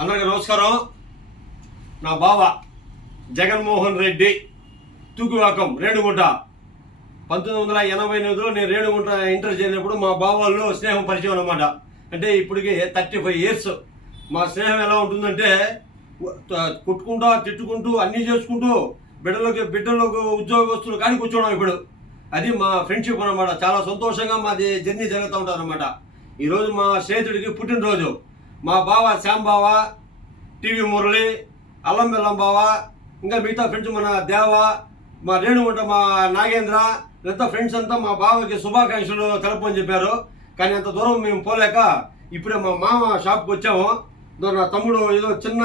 అందరికీ నమస్కారం. నా బావ జగన్మోహన్ రెడ్డి తూకివాకం రేణుగుంట 1988లో నేను రేణుగుంట ఇంటర్ చేరినప్పుడు మా బావ వాళ్ళు స్నేహం పరిచయం అనమాట. అంటే ఇప్పటికి 35 years మా స్నేహం ఎలా ఉంటుందంటే కొట్టుకుంటూ తిట్టుకుంటూ అన్నీ చేసుకుంటూ బిడ్డలకు ఉద్యోగస్తులు కానీ కూర్చోవడం ఇప్పుడు అది మా ఫ్రెండ్షిప్ అనమాట. చాలా సంతోషంగా మాది జర్నీ జరుగుతూ ఉంటుంది అనమాట. ఈరోజు మా స్నేహితుడికి పుట్టినరోజు. మా బావ శ్యామ్ బావ, టీవీ మురళి, అల్లం బెల్లం బావ, ఇంకా మిగతా ఫ్రెండ్స్ మన దేవ, మా రేణుగుంట మా నాగేంద్ర, ఎంత ఫ్రెండ్స్ అంతా మా బావకి శుభాకాంక్షలు తెలపని చెప్పారు. కానీ అంత దూరం మేము పోలేక ఇప్పుడే మా మామ షాప్కి వచ్చాము. నా తమ్ముడు ఏదో చిన్న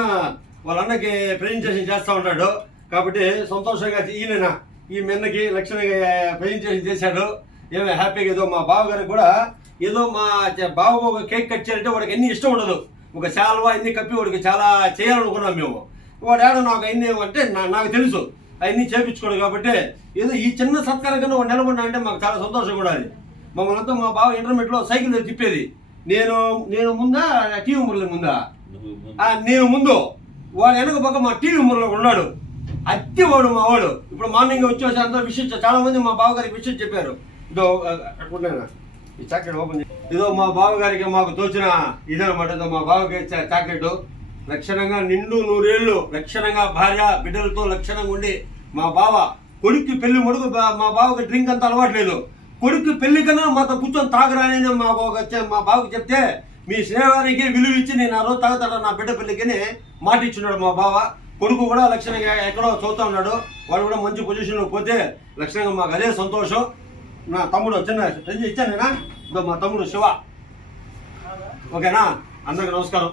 వాళ్ళ అన్నకి ప్రెజెంటేషన్ చేస్తూ ఉంటాడు కాబట్టి సంతోషంగా ఈ మెన్నకి లక్షణంగా ప్రెజెంటేషన్ చేశాడు. ఏమో హ్యాపీగా ఏదో మా బావగారికి కూడా ఏదో మా బావ ఒక కేక్ కట్ చేయాలంటే వాడికి అన్నీ ఇష్టం ఉండదు. ఒక శాల్వా అన్నీ కప్పి వాడికి చాలా చేయాలనుకున్నాం మేము. వాడు ఏడో నాకు అన్నీ అంటే నాకు తెలుసు అవన్నీ చేయించుకోడు కాబట్టి ఏదో ఈ చిన్న సత్కారం కన్నా వాడు నిలబడినా అంటే మాకు చాలా సంతోషంగా ఉండాలి. మమ్మల్ని అంతా మా బావ ఇంటర్మీడియట్లో సైకిల్ తిప్పేది. నేను ముందా టీవీ మురళి ముందా నేను ముందు వాడు వెనక పక్క మా టీవీ మురళి ఉన్నాడు. అత్తి వాడు మా వాడు. ఇప్పుడు మార్నింగ్ వచ్చేసి అందరూ విషయం చాలా మంది మా బావగారికి విషయం చెప్పారు. ఇదో ఈ చాక్లెట్ ఓపెన్ ఇదో మా బావగారికి మాకు తోచిన ఇదనమాట. ఇదో మా బావకి చాక్లెట్ లక్షణంగా నిండు 100 ఏళ్ళు లక్షణంగా భార్య బిడ్డలతో లక్షణంగా ఉండి మా బావ కొడుక్కి పెళ్లి మడుగు మా బావకి డ్రింక్ అంత అలవాట్లేదు. కొడుక్కి పెళ్లి కన్నా మాతో కూర్చొని తాగరాని మా బావకి చెప్తే మీ స్నేహానికి విలువ ఇచ్చి నేను ఆ రోజు తాగుతాడు నా బిడ్డ పెళ్లికని మాట ఇచ్చున్నాడు మా బావ. కొడుకు కూడా లక్షణంగా ఎక్కడో చదువుతా ఉన్నాడు. వాడు కూడా మంచి పొజిషన్లో పోతే లక్షణంగా మాకు అదే సంతోషం. నా తమ్ముడు చిన్న ఇచ్చాను నేనా ఇదో మా తమ్ముడు శివ. ఓకేనా? అందరికి నమస్కారం.